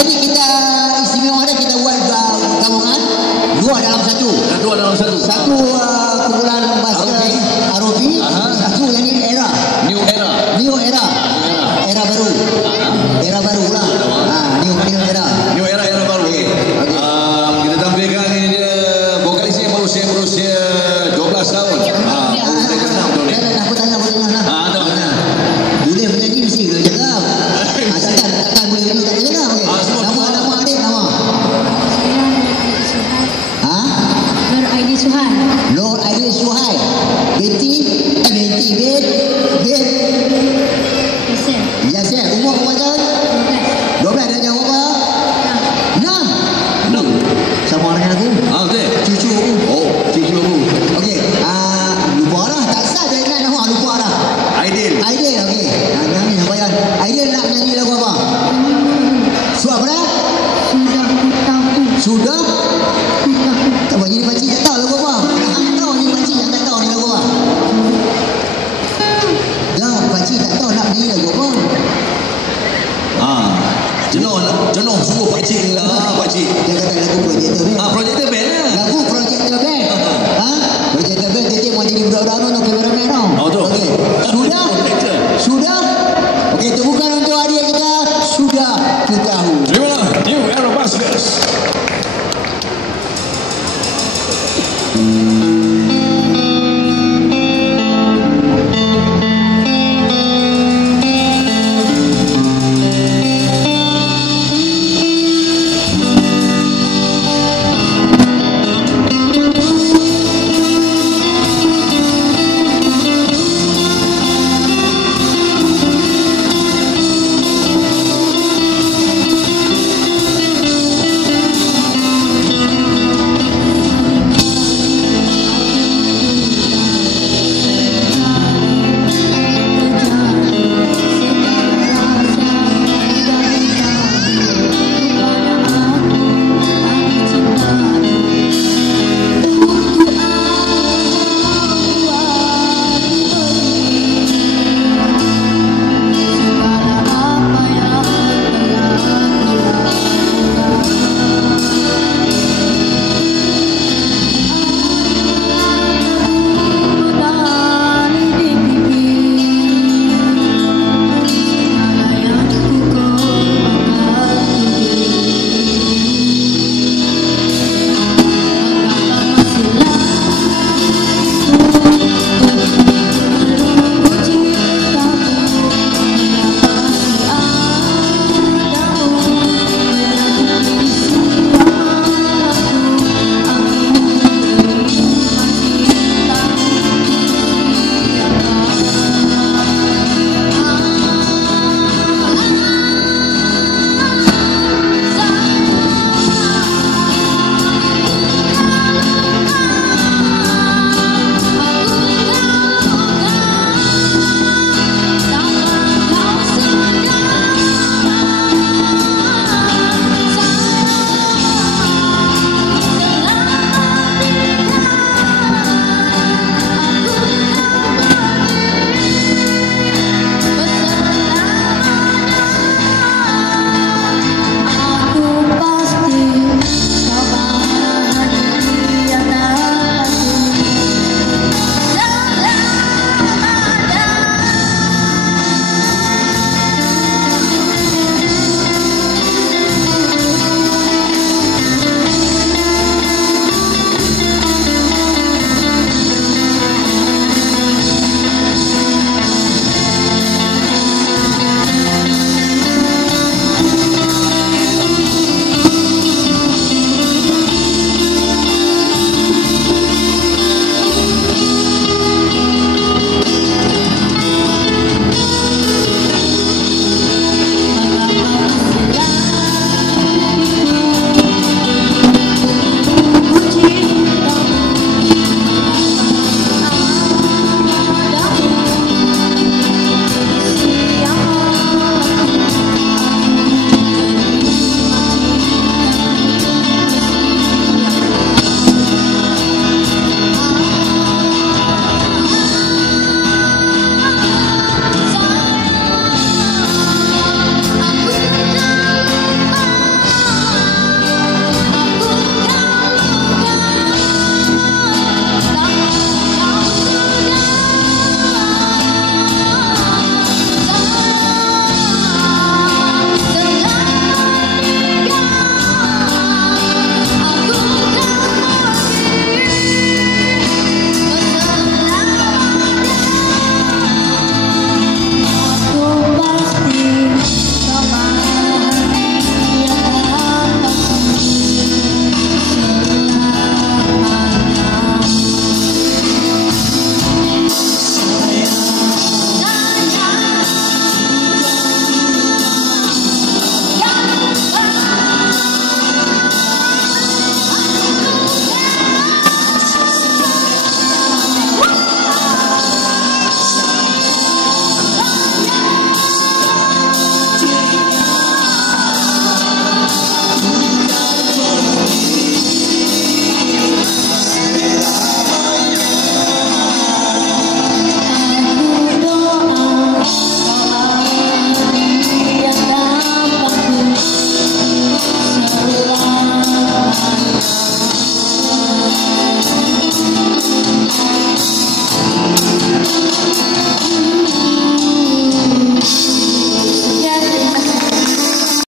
Jadi kita istimewa dia kita buat gabungan dua dalam satu. Satu kumpulan bahasa Arabi, satu yang ini era. New era baru. Era baru lah. New era. New era baru. Kita tampilkan ini dia vokalis yang berusia 12 tahun. Aku tanya lah. Boleh menyanyi mesti boleh cakap. Takkan boleh dulu tak boleh cakap. Nama adik nama. Nur Aidil Suhail. Binti Yasir. Umur berapa tahun? 12. Dah jawab apa? 6. Sama dengan aku. Betul. Cucu aku. Cucu aku. Okey. Lupa lah. Tak sah dia ingat nama. Lupa lah. Aidil. Okey. Nyanyi sampaikan. Aidil nak nyanyi lagu apa? Suap dah? Sudah? Tak apa. Jadi pakcik tak tahu lagu apa? Tak tahu ni pakcik yang tak tahu ni lagu apa? Dah. Pakcik tak tahu nak nyanyi lagu apa? Jenuh semua pakcik ni lah. Pakcik. Dia kata lagu Projector Band. Projector Band lah. Lagu Projector Band. Projector Band dia mau jadi budak-budak tu kameraman tau. Betul. Okey. Sudah? Okey, temukan